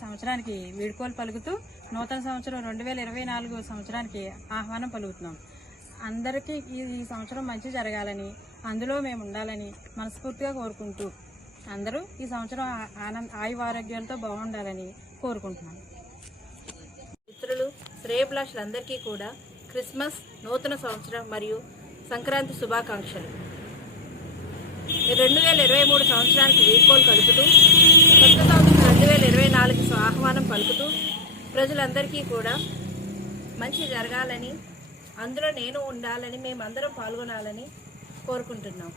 సంవత్సరానికి వీడ్కోలు పలుకుతూ నూతన సంవత్సరం 2024 సంవత్సరానికి ఆహ్వానం పలుకుతున్నాం. అందరికీ ఈ సంవత్సరం మంచి జరగాలని, అందులో మేము ఉండాలని మనస్ఫూర్తిగా కోరుకుంటూ అందరూ ఈ సంవత్సరం ఆయువారోగ్యాలతో బాగుండాలని కోరుకుంటున్నాను. మిత్రులు, శ్రేయభిలాషులందరికీ కూడా క్రిస్మస్, నూతన సంవత్సరం మరియు సంక్రాంతి శుభాకాంక్షలు. 2023 సంవత్సరానికి వీడ్కోలు కలుపుతూ కొత్త సంవత్సరం 2024 ఆహ్వానం పలుకుతూ ప్రజలందరికీ కూడా మంచి జరగాలని, అందులో నేను ఉండాలని, మేమందరం పాల్గొనాలని కోరుకుంటున్నాం.